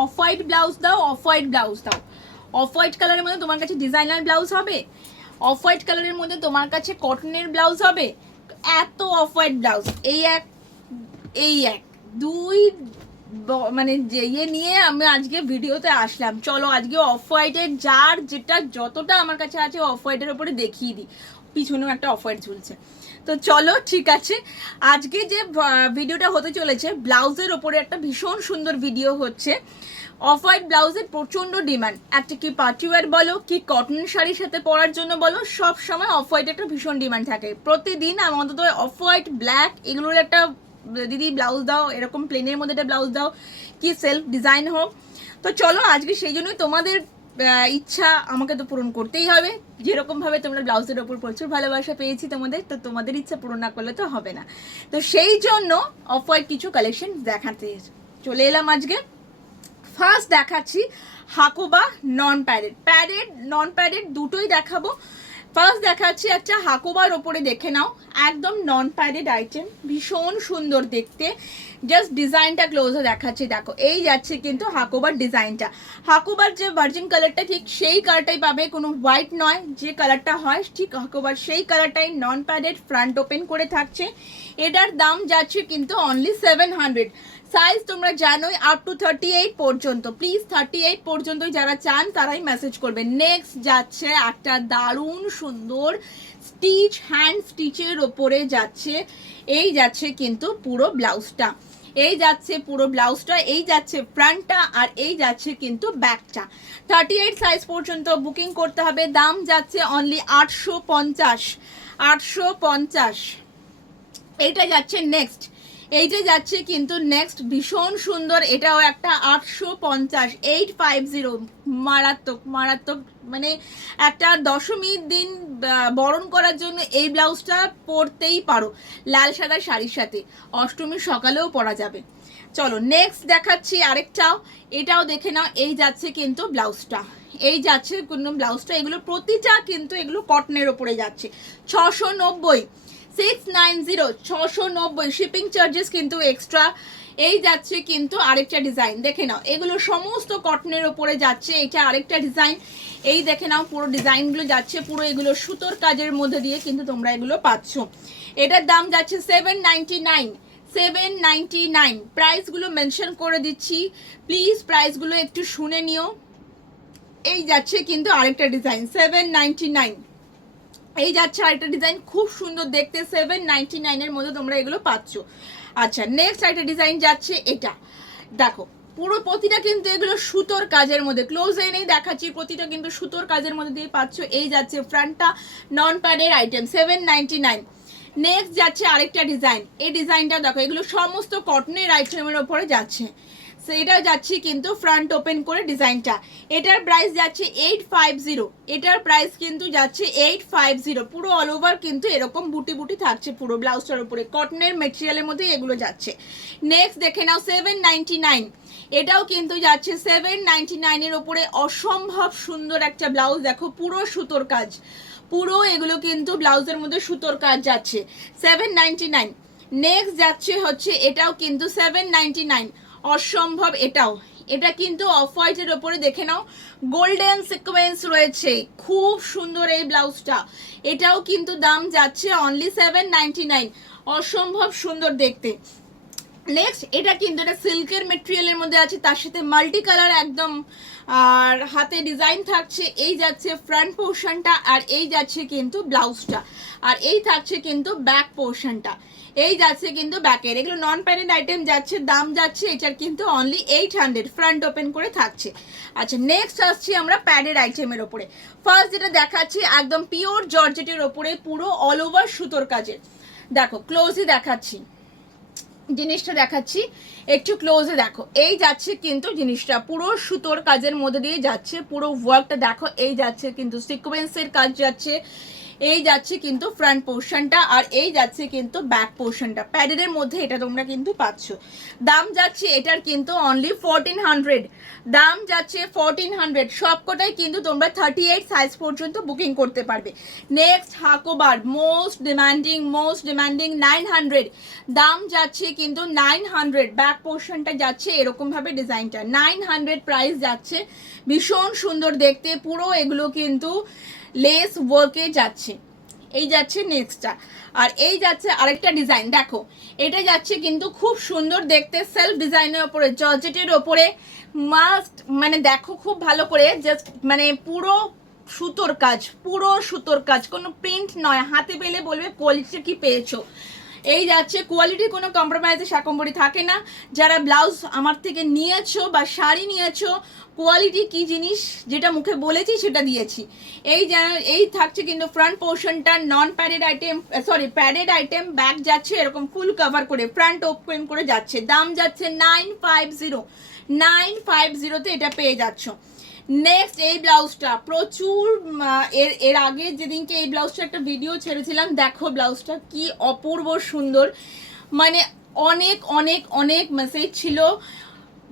Off white blouse দাও, off white blouse দাও। Off white কালারের মধ্যে তোমার কাছে ডিজাইনার ব্লাউজ হবে, অফ হোয়াইট কালারের মধ্যে তোমার কাছে কটনের ব্লাউজ হবে। এত অফ হোয়াইট ব্লাউজ, এই এক এই এক দুই মানে যে ইয়ে নিয়ে আমি আজকে ভিডিওতে আসলাম। চলো আজকে অফ হোয়াইটের যার যেটা যতটা আমার কাছে আছে অফ হোয়াইটের ওপরে দেখিয়ে দিই। পিছনেও একটা অফ হোয়াইট ঝুলছে। তো চলো ঠিক আছে, আজকে যে ভিডিওটা হতে চলেছে ব্লাউজের ওপরে একটা ভীষণ সুন্দর ভিডিও হচ্ছে। অফ হোয়াইট ব্লাউজের প্রচণ্ড ডিমান্ড, একটা কি পার্টিওয়ার বলো কি কটন শাড়ির সাথে পরার জন্য বলো, সব সময় অফ হোয়াইট একটা ভীষণ ডিমান্ড থাকে। প্রতিদিন অন্তত অফ হোয়াইট ব্ল্যাক এগুলোর একটা দিদি ব্লাউজ দাও, এরকম প্লেনের মধ্যে একটা ব্লাউজ দাও, কি সেলফ ডিজাইন হোক। তো চলো আজকে সেই জন্যই তোমাদের ইচ্ছা আমাকে তো পূরণ করতেই হবে। যেরকমভাবে তোমরা ব্লাউজের ওপর প্রচুর ভালোবাসা পেয়েছি তোমাদের, তো তোমাদের ইচ্ছা পূরণ না করলে তো হবে না। তো সেই জন্য অফ হোয়াইট কিছু কালেকশন দেখাতে চলে এলাম আজকে। ফার্স্ট দেখাচ্ছি হাকোবা নন প্যাডেড, প্যাডেড নন প্যাডেড দুটোই দেখাবো। ফার্স্ট দেখাচ্ছি একটা হাকোবার ওপরে, দেখে নাও একদম নন প্যাডেড আইটেম, ভীষণ সুন্দর দেখতে। জাস্ট ডিজাইনটা ক্লোজে দেখাচ্ছি, দেখো এই যাচ্ছে কিন্তু হাকোবার ডিজাইনটা। হাকোবার যে ভার্জিন কালারটা ঠিক সেই কালারটাই পাবে, কোনো হোয়াইট নয়, যে কালারটা হয় ঠিক হাকোবার সেই কালারটাই, নন প্যাডেড, ফ্রন্ট ওপেন করে থাকছে। এটার দাম যাচ্ছে কিন্তু অনলি 700। সাইজ তোমরা জানোই আপ টু 38 পর্যন্ত। প্লিজ 38 পর্যন্ত যারা চান তারাই মেসেজ করবে। নেক্সট যাচ্ছে একটা দারুণ সুন্দর স্টিচ, হ্যান্ড স্টিচের ওপরে যাচ্ছে। এই যাচ্ছে কিন্তু পুরো ব্লাউজটা, এই যাচ্ছে পুরো ব্লাউজটা, এই যাচ্ছে ফ্রন্টটা, আর এই যাচ্ছে কিন্তু ব্যাকটা। 38 সাইজ পর্যন্ত বুকিং করতে হবে। দাম যাচ্ছে অনলি 850, 850। এইটা যাচ্ছে নেক্সট, এইটা যাচ্ছে কিন্তু নেক্সট ভীষণ সুন্দর, এটাও একটা 850, 850। মারাত্মক মারাত্মক, মানে একটা দশমীর দিন বরণ করার জন্য এই ব্লাউজটা পরতেই পারো লাল সাদা শাড়ির সাথে, অষ্টমীর সকালেও পরা যাবে। চলো নেক্সট দেখাচ্ছি আরেকটাও, এটাও দেখে নাও। এই যাচ্ছে কিন্তু ব্লাউজটা, এই যাচ্ছে কিন্তু ব্লাউজটা, এগুলো প্রতিটা কিন্তু এগুলো কটনের ওপরে যাচ্ছে। 690, 690, 690, শিপিং চার্জেস কিন্তু এক্সট্রা। এই যাচ্ছে কিন্তু আরেকটা ডিজাইন, দেখে নাও এগুলো সমস্ত কটনের ওপরে যাচ্ছে। এটা আরেকটা ডিজাইন, এই দেখে নাও পুরো ডিজাইনগুলো যাচ্ছে পুরো এগুলো সুতোর কাজের মধ্যে দিয়ে কিন্তু তোমরা এগুলো পাচ্ছ। এটার দাম যাচ্ছে 799, 799। প্রাইসগুলো মেনশন করে দিচ্ছি, প্লিজ প্রাইসগুলো একটু শুনে নিও। এই যাচ্ছে কিন্তু আরেকটা ডিজাইন 799, এই যাচ্ছে আরেকটা ডিজাইন, খুব সুন্দর দেখতে, 799 এর মধ্যে তোমরা এগুলো পাচ্ছ। আচ্ছা নেক্সট আরেকটা ডিজাইন যাচ্ছে, এটা দেখো পুরো প্রতিটা কিন্তু এগুলো সুতোর কাজের মধ্যে, ক্লোজ এনেই দেখাচ্ছি, প্রতিটা কিন্তু সুতোর কাজের মধ্যে দিয়ে পাচ্ছ। এই যাচ্ছে ফ্রন্টটা, নন প্যাডের আইটেম, 799। নেক্সট যাচ্ছে আরেকটা ডিজাইন, এই ডিজাইনটা দেখো এগুলো সমস্ত কটনের আইটেমের ওপরে যাচ্ছে। এটা যাচ্ছে কিন্তু ফ্রন্ট ওপেন করে ডিজাইনটা, এটার প্রাইস যাচ্ছে 850, এটার প্রাইস কিন্তু যাচ্ছে 850। পুরো অল ওভার কিন্তু এরকম বুটি বুটি থাকছে পুরো ব্লাউজটার উপরে, কটনের মেটেরিয়ালের মধ্যে এগুলো যাচ্ছে। নেক্সট দেখে নাও 799, এটাও কিন্তু যাচ্ছে 799 এর উপরে। অসম্ভব সুন্দর একটা ব্লাউজ, দেখো পুরো সুতোর কাজ, পুরো এগুলো কিন্তু ব্লাউজের মধ্যে সুতোর কাজ যাচ্ছে, 799। নেক্সট যাচ্ছে হচ্ছে এটাও কিন্তু 799, অসম্ভব এটাও। এটা কিন্তু অফ হোয়াইটের ওপরে, দেখে নাও গোল্ডেন সিকোয়েন্স রয়েছে, খুব সুন্দর এই ব্লাউজটা। এটাও কিন্তু দাম যাচ্ছে অনলি 799, অসম্ভব সুন্দর দেখতে। নেক্সট এটা কিন্তু এটা সিল্কের মেটেরিয়ালের মধ্যে আছে, তার সাথে মাল্টি কালার একদম, আর হাতে ডিজাইন থাকছে। এই যাচ্ছে ফ্রন্ট পোর্শনটা, আর এই যাচ্ছে কিন্তু ব্লাউজটা, আর এই থাকছে কিন্তু ব্যাক পোর্শনটা, এই যাচ্ছে কিন্তু ব্যাকের। এগুলো নন প্যাডেড আইটেম যাচ্ছে, দাম যাচ্ছে এটার কিন্তু অনলি 800, ফ্রন্ট ওপেন করে থাকছে। আচ্ছা নেক্সট আসছি আমরা প্যাডেড আইটেমের ওপরে। ফার্স্ট যেটা দেখাচ্ছি একদম পিওর জর্জেটের ওপরে, পুরো অল ওভার সুতোর কাজের। দেখো ক্লোজই দেখাচ্ছি জিনিসটা, দেখাচ্ছি একটু ক্লোজে দেখো। এই যাচ্ছে কিন্তু জিনিসটা পুরো সুতোর কাজের মধ্যে দিয়ে যাচ্ছে, পুরো ওয়ার্কটা দেখো। এই যাচ্ছে কিন্তু সিকোয়েন্সের কাজ যাচ্ছে, এই যাচ্ছে কিন্তু ফ্রন্ট পোর্শনটা, আর এই যাচ্ছে কিন্তু ব্যাক পোর্শনটা। প্যাডের মধ্যে এটা তোমরা কিন্তু পাচ্ছ। দাম যাচ্ছে এটার কিন্তু অনলি 1400, দাম যাচ্ছে 1400। সবকটাই কিন্তু তোমরা 38 সাইজ পর্যন্ত বুকিং করতে পারবে। নেক্সট হাকোবার, মোস্ট ডিমান্ডিং 900, দাম যাচ্ছে কিন্তু 900। ব্যাক পোর্শনটা যাচ্ছে এরকম ভাবে, ডিজাইনটা 900 প্রাইস যাচ্ছে। ভীষণ সুন্দর দেখতে, পুরো এগুলো কিন্তু লেস ওয়ার্কে যাচ্ছে। এই যাচ্ছে নেক্সটটা, আর এই যাচ্ছে আরেকটা ডিজাইন। দেখো এটা যাচ্ছে কিন্তু খুব সুন্দর দেখতে, সেলফ ডিজাইনের ওপরে, জর্জেটের ওপরে, মাস্ট মানে দেখো খুব ভালো করে, জাস্ট মানে পুরো সুতোর কাজ, পুরো সুতোর কাজ, কোনো প্রিন্ট নয়। হাতে পেলে বলবে কোয়ালিটি কি পেয়েছো। এই যাচ্ছে কোয়ালিটি, কোনো কম্প্রোমাইজে শাকম্বরি থাকে না। যারা ব্লাউজ আমার থেকে নিয়েছো বা শাড়ি নিয়েছো, কোয়ালিটি কি জিনিস যেটা মুখে বলেছি সেটা দিয়েছি। এই থাকছে কিন্তু ফ্রন্ট পোর্শনটা নন padded item, sorry padded item. Back যাচ্ছে এরকম ফুল কভার করে, ফ্রন্ট ওপেন করে যাচ্ছে। দাম যাচ্ছে 950তে এটা পেয়ে যাচ্ছ। নেক্সট এই ব্লাউজটা প্রচুর, এর আগে যেদিনকে এই ব্লাউজটা একটা ভিডিও ছেড়েছিলাম, দেখো ব্লাউজটা কি অপূর্ব সুন্দর, মানে অনেক অনেক অনেক মেসেজ ছিল,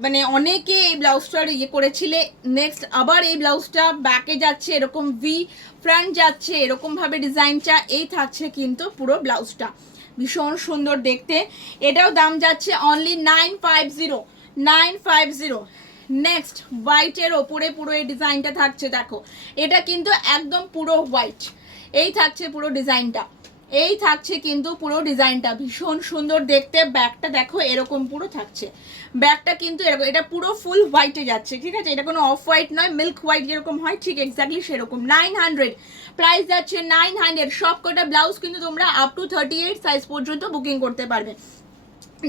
মানে অনেকে এই ব্লাউজটার ইয়ে করেছিলে। নেক্সট আবার এই ব্লাউজটা ব্যাকে যাচ্ছে এরকম ভি, ফ্রন্ট যাচ্ছে এরকম ভাবে ডিজাইনটা। এই থাকছে কিন্তু পুরো ব্লাউজটা, ভীষণ সুন্দর দেখতে। এটাও দাম যাচ্ছে অনলি 950। নেক্সট হোয়াইটের ওপরে পুরো এই ডিজাইনটা থাকছে। দেখো এটা কিন্তু একদম পুরো হোয়াইট, এই থাকছে পুরো ডিজাইনটা, এই থাকছে কিন্তু পুরো ডিজাইনটা, ভীষণ সুন্দর দেখতে। ব্যাকটা দেখো এরকম পুরো থাকছে, ব্যাকটা কিন্তু এরকম, এটা পুরো ফুল হোয়াইটে যাচ্ছে, ঠিক আছে। এটা কোনো অফ হোয়াইট নয়, মিল্ক হোয়াইট যেরকম হয় ঠিক এক্স্যাক্টলি সেরকম। 900 প্রাইস যাচ্ছে 900। সব কটা ব্লাউজ কিন্তু তোমরা আপ টু 38 সাইজ পর্যন্ত বুকিং করতে পারবে।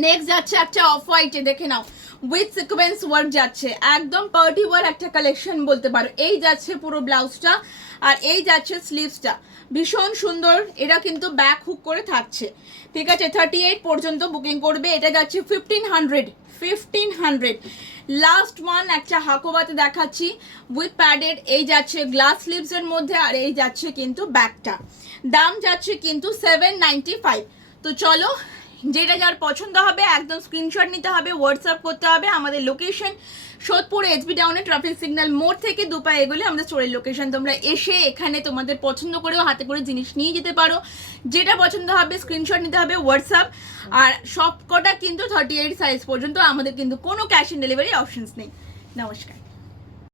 নেক্সট যাচ্ছে একটা অফ হোয়াইটে, দেখে নাও, উইথ সিকোয়েন্স ওয়ার্ক যাচ্ছে, একদম পার্টি ওয়ার একটা কালেকশন বলতে পারো। এই যাচ্ছে পুরো ব্লাউজটা, আর এই যাচ্ছে স্লিভসটা, ভীষণ সুন্দর। এটা কিন্তু ব্যাক হুক করে থাকছে, ঠিক আছে। 38 পর্যন্ত বুকিং করবে। এটা যাচ্ছে 1500। লাস্ট ওয়ান একটা হাকোবাতে দেখাচ্ছি উইথ প্যাডেড, এই যাচ্ছে গ্লাস স্লিভসের মধ্যে, আর এই যাচ্ছে কিন্তু ব্যাকটা। দাম যাচ্ছে কিন্তু 795। তো চলো, যেটা যার পছন্দ হবে একদম স্ক্রিনশট নিতে হবে, হোয়াটসঅ্যাপ করতে হবে। আমাদের লোকেশন সোদপুর এসবি টাউনে ট্রাফিক সিগন্যাল মোড় থেকে দুপা এগুলি আমাদের স্টোরের লোকেশন। তোমরা এসে এখানে তোমাদের পছন্দ করেও হাতে করে জিনিস নিয়ে যেতে পারো। যেটা পছন্দ হবে স্ক্রিনশট নিতে হবে, হোয়াটসঅ্যাপ। আর সব কটা কিন্তু 38 সাইজ পর্যন্ত, আমাদের কিন্তু কোনো ক্যাশ অন ডেলিভারি অপশনস নেই। নমস্কার।